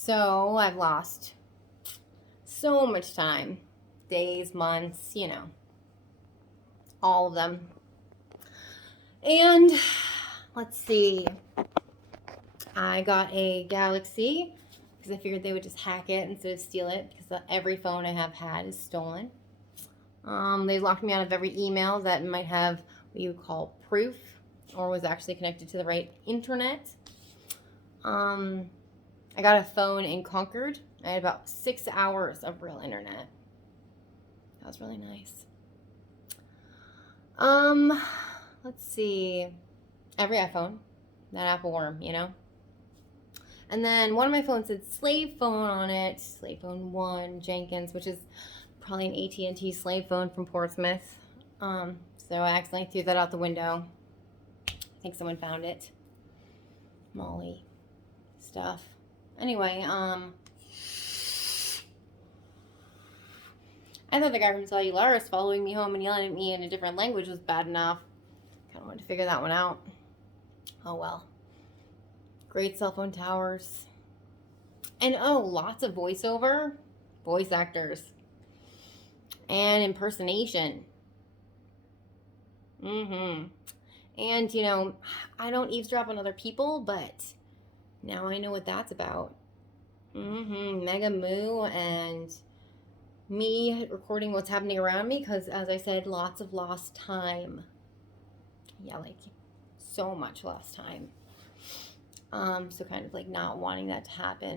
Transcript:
So I've lost so much time, days, months, all of them. And let's see, I got a Galaxy because I figured they would just hack it instead of steal it, because every phone I have had is stolen. They locked me out of every email that might have what you would call proof or was actually connected to the right internet. I got a phone in Concord. I had about 6 hours of real internet. That was really nice. Let's see. Every iPhone, that Apple worm, And then one of my phones said slave phone on it, slave phone 1, Jenkins, which is probably an AT&T slave phone from Portsmouth. So I accidentally threw that out the window. I think someone found it. Molly stuff. Anyway, I thought the guy from Cellularis following me home and yelling at me in a different language was bad enough. Kind of wanted to figure that one out. Oh well. Great cell phone towers. And lots of voiceover, voice actors, and impersonation. And, I don't eavesdrop on other people, but now I know what that's about. Mega Moo and me recording what's happening around me, because, as I said, lots of lost time. Yeah, like so much lost time. So kind of like not wanting that to happen.